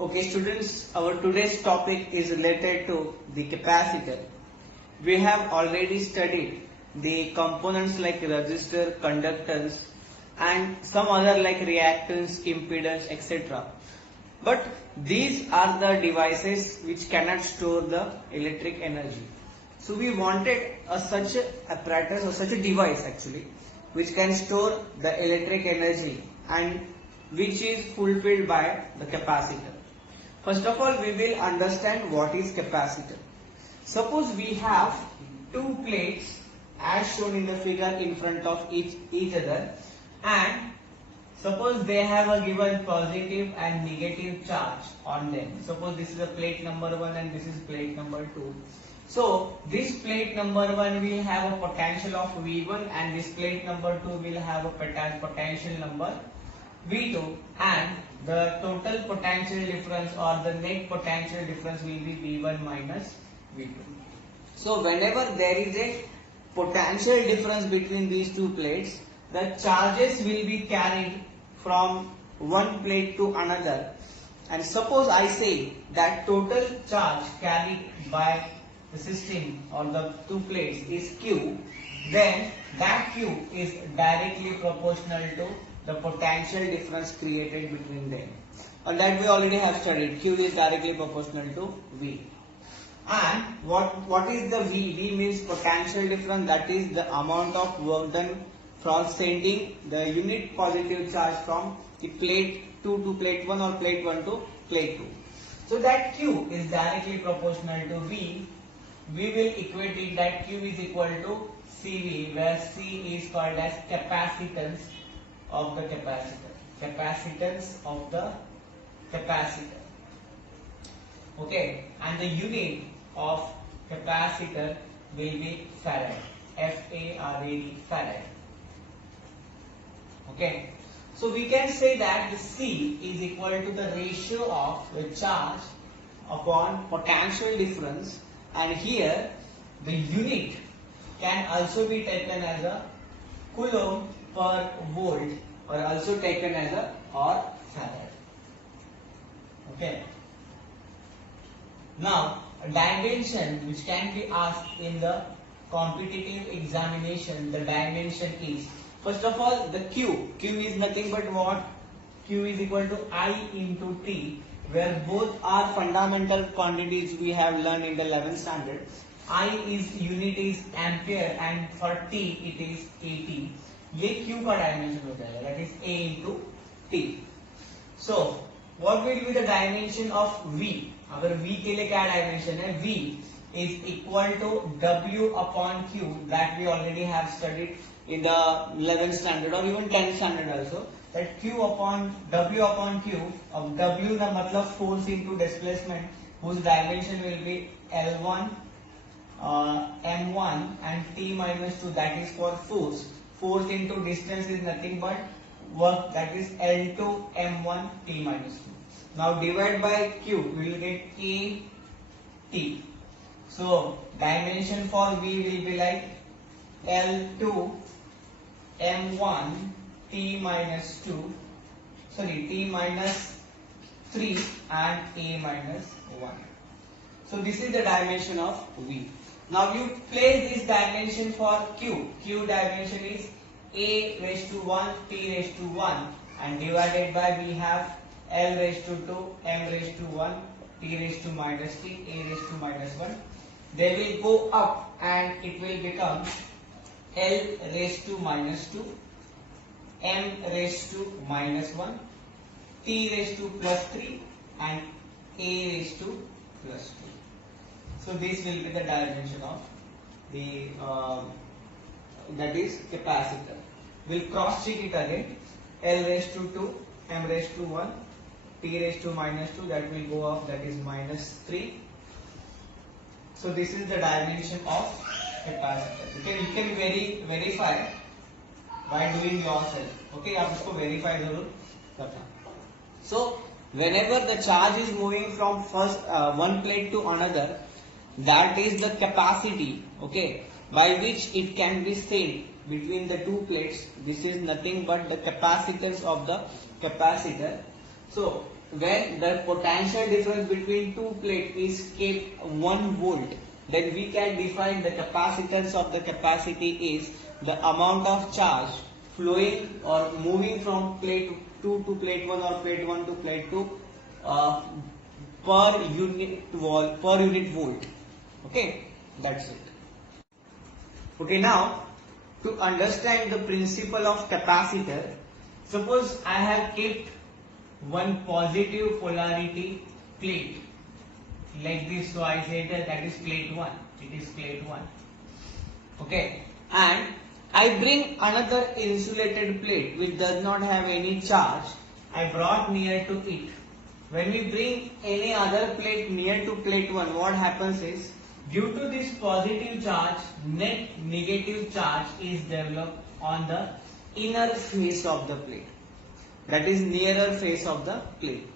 Okay, students, our today's topic is related to the capacitor. We have already studied the components like resistor, conductance, and some other like reactance, impedance, etc. But these are the devices which cannot store the electric energy. So we wanted such a apparatus or such a device actually which can store the electric energy and which is fulfilled by the capacitor. First of all, we will understand what is capacitor. Suppose we have two plates as shown in the figure in front of each other, and suppose they have a given positive and negative charge on them. Suppose this is a plate number 1 and this is plate number 2. So this plate number 1 will have a potential of V1 and this plate number 2 will have a potential number V2, and the total potential difference or the net potential difference will be V1 minus V2. So whenever there is a potential difference between these two plates, the charges will be carried from one plate to another. And suppose I say that total charge carried by the system or the two plates is Q, then that Q is directly proportional to the potential difference created between them. And that we already have studied. Q is directly proportional to V. And what is the V? V means potential difference, that is the amount of work done from sending the unit positive charge from the plate 2 to plate 1 or plate 1 to plate 2. So that Q is directly proportional to V. We will equate it that Q is equal to CV, where C is called as capacitance of the capacitor. Capacitance of the capacitor. Okay, and the unit of capacitor will be farad. F-A-R-A-D, farad. Okay, so we can say that the C is equal to the ratio of the charge upon potential difference, and here the unit can also be taken as a coulomb per volt or also taken as a or farad. Okay. Now, a dimension which can be asked in the competitive examination, the dimension is, first of all, the Q. Q is nothing but what? Q is equal to I into T, where both are fundamental quantities we have learned in the 11th standard. I is unit is ampere and for T it is AT. ये Q का dimension हो जाएगा, that is A into T. So what will be the dimension of V? अगर V के लिए क्या dimension है? V is equal to W upon Q, that we already have studied in the 11th standard or even 10th standard also. That Q upon W upon Q, of W का मतलब force into displacement, whose dimension will be L1, M1 and T minus 2, that is for force. Force into distance is nothing but work, that is L2 M1 T minus 2. Now divide by Q, we will get A T. So dimension for V will be like L2 M1 T minus 2, sorry, T minus 3 and A minus 1. So this is the dimension of V. Now you place this dimension for Q. Q dimension is A raised to 1 T raised to 1 and divided by we have L raised to 2 M raised to 1 T raised to minus T A raised to minus 1. They will go up and it will become L raised to minus 2 M raised to minus 1 T raised to plus 3 and A raised to plus 2. So this will be the dimension of the that is capacitor. We'll cross check it again. L raised to 2, M raised to 1, T raised to minus 2, that will go up, that is minus 3. So this is the dimension of capacitor. You can verify by doing yourself. Okay, आप इसको verify जरूर करना. So whenever the charge is moving from first one plate to another, that is the capacity, okay, by which it can be sent between the two plates. This is nothing but the capacitance of the capacitor. So when the potential difference between two plates is kept 1 volt, then we can define the capacitance of the capacity is the amount of charge flowing or moving from plate 2 to plate 1 or plate 1 to plate 2 uh, per unit volt. Okay, that's it. Okay, now to understand the principle of capacitor, suppose I have kept one positive polarity plate like this, so I say that is plate 1, it is plate 1. Okay, and I bring another insulated plate which does not have any charge, I brought near to it. When we bring any other plate near to plate 1, what happens is, due to this positive charge, net negative charge is developed on the inner face of the plate, that is nearer face of the plate.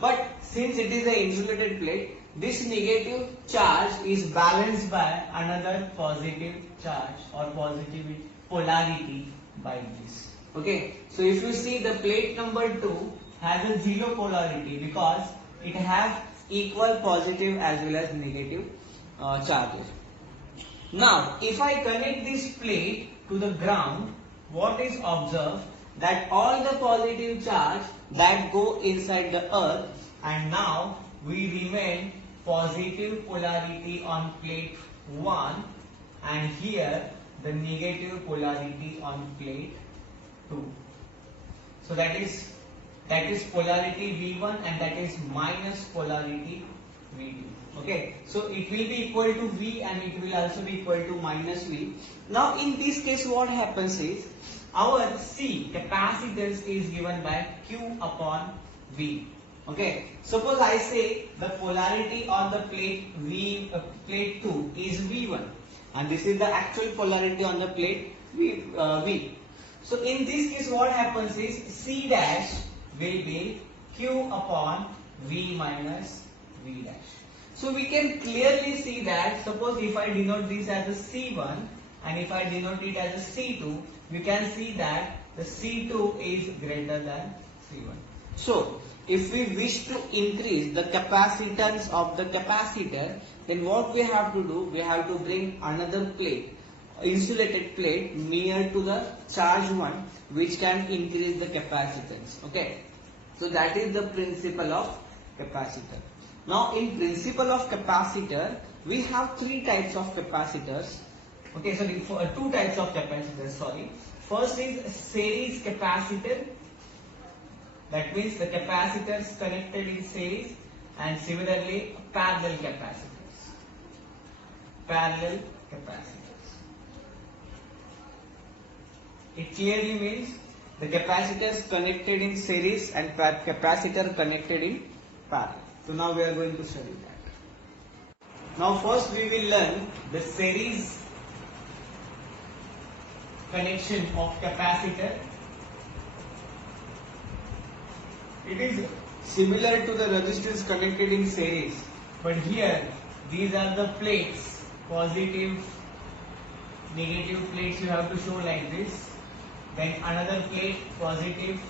But since it is an insulated plate, this negative charge is balanced by another positive charge or positive polarity by this. Okay, so if you see the plate number 2 has a zero polarity because it has equal positive as well as negative charges. Now, if I connect this plate to the ground, what is observed? That all the positive charge that go inside the earth, and now we remain positive polarity on plate 1 and here the negative polarity on plate 2. So that is polarity V1 and that is minus polarity V2. Okay, so it will be equal to V and it will also be equal to minus V. Now in this case what happens is, our C, capacitance, is given by Q upon V. Okay, suppose I say the polarity on the plate plate 2 is V1 and this is the actual polarity on the plate V. So in this case what happens is, C dash will be Q upon V minus V dash. So we can clearly see that, suppose if I denote this as a C1 and if I denote it as a C2, we can see that the C2 is greater than C1. So if we wish to increase the capacitance of the capacitor, then what we have to do, we have to bring another plate, insulated plate, near to the charged one, which can increase the capacitance. Okay, so that is the principle of capacitor. Now in principle of capacitor, we have three types of capacitors. Okay, sorry, two types of capacitors, sorry. First is series capacitor. That means the capacitors connected in series, and similarly parallel capacitors. Parallel capacitors. It clearly means the capacitors connected in series and capacitor connected in parallel. So now we are going to study that. Now first we will learn the series connection of capacitor. It is similar to the resistors connected in series, but here these are the plates, positive, negative plates you have to show like this. Then another plate, positive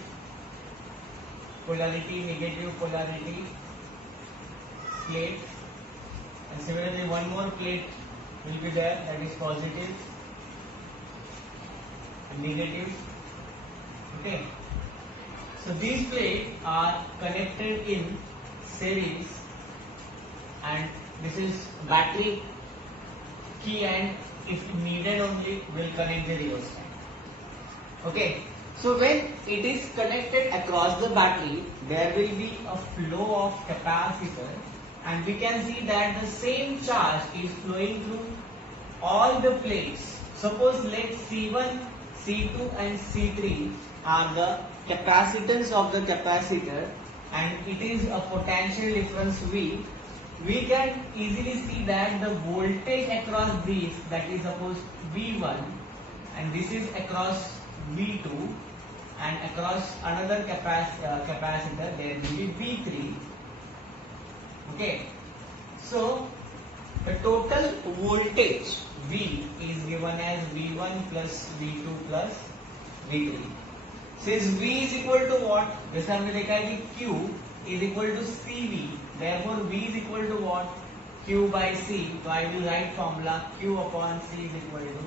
polarity, negative polarity plate, and similarly one more plate will be there, that is positive and negative. Okay, so these plates are connected in series, and this is battery key, and if needed only will connect the rheostat. Okay, so when it is connected across the battery, there will be a flow of capacitor, and we can see that the same charge is flowing through all the plates. Suppose let C1, C2 and C3 are the capacitance of the capacitor, and it is a potential difference V. We can easily see that the voltage across these, that is suppose V1, and this is across V2, and across another capacitor there will be V3. Okay, so the total voltage V is given as V1 plus V2 plus V3. Since V is equal to what? जैसे हमने देखा है कि Q, is equal to CV. Therefore, V is equal to what? Q by C. So I will write formula Q upon C is equal to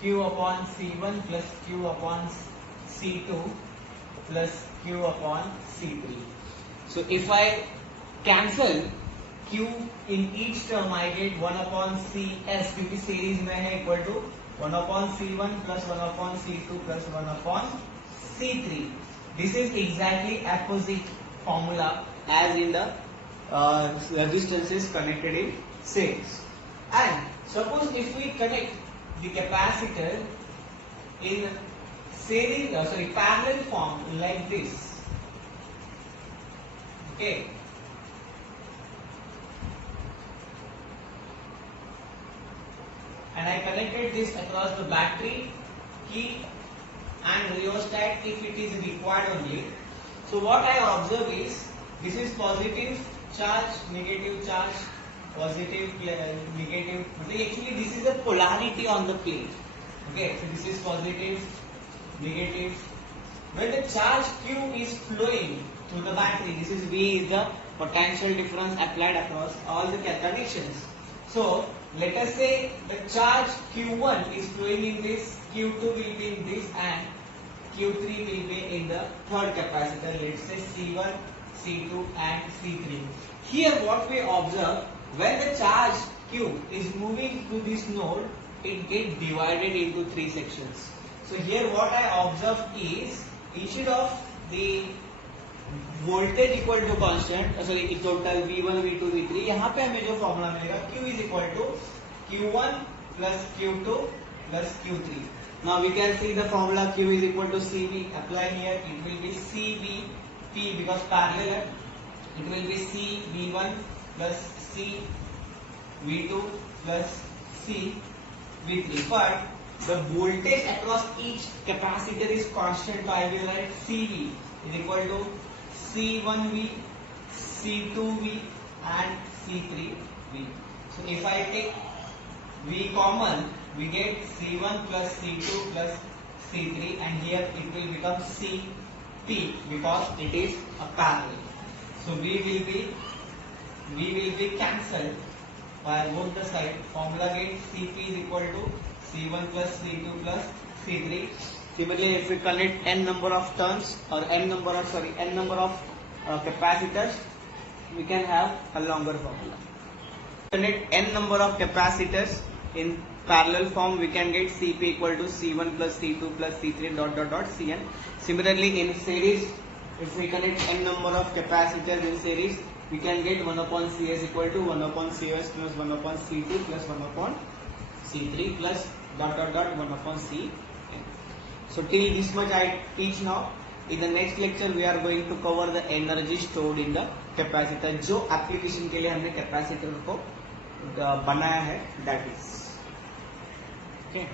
Q upon C1 plus Q upon C2 plus Q upon C3. So if I cancel Q in each term, I get 1 upon CS क्योंकि series में है equal to 1 upon C1 plus 1 upon C2 plus 1 upon C3. This is exactly opposite formula as in the resistances connected in series. And suppose if we connect the capacitor in series, parallel form like this. Okay. And I connected this across the battery, key and rheostat if it is required only. So what I observe is this is positive charge, negative charge, positive, negative. Actually this is a polarity on the plate. Okay, so this is positive, negative. When the charge Q is flowing through the battery, this is V is the potential difference applied across all the connections. So let us say the charge Q1 is flowing in this, Q2 will be in this and Q3 will be in the third capacitor, let's say C1, C2 and C3. Here what we observe, when the charge Q is moving to this node, it gets divided into three sections. So here what I observe is, instead of the voltage equal to constant, total V1, V2, V3, यहाँ पे हमें जो formula मिलेगा Q is equal to Q1 plus Q2 plus Q3. Now we can see the formula Q is equal to CV. Apply here, it will be CVP because parallel. It will be CV1 plus CV2 plus CV3. But the voltage across each capacitor is constant, so I will write CV is equal to C1V, C2V and C3V. So if I take V common, we get C1 plus C2 plus C3 and here it will become CP because it is a parallel. So V will be cancelled by both the side. Formula gets CP is equal to C1 plus C2 plus C3. Similarly, if we connect n number of turns or n number of capacitors, we can have a longer formula. Connect n number of capacitors in parallel form, we can get Cp equal to C1 plus C2 plus C3 Cn. Similarly, in series, if we connect n number of capacitors in series, we can get 1 upon Cs equal to 1 upon Cs plus 1 upon C2 plus 1 upon C3 plus 1 upon Cn. So till this much I teach now. In the next lecture we are going to cover the energy stored in the capacitor. जो application के लिए हमने capacitor को बनाया है, that is okay.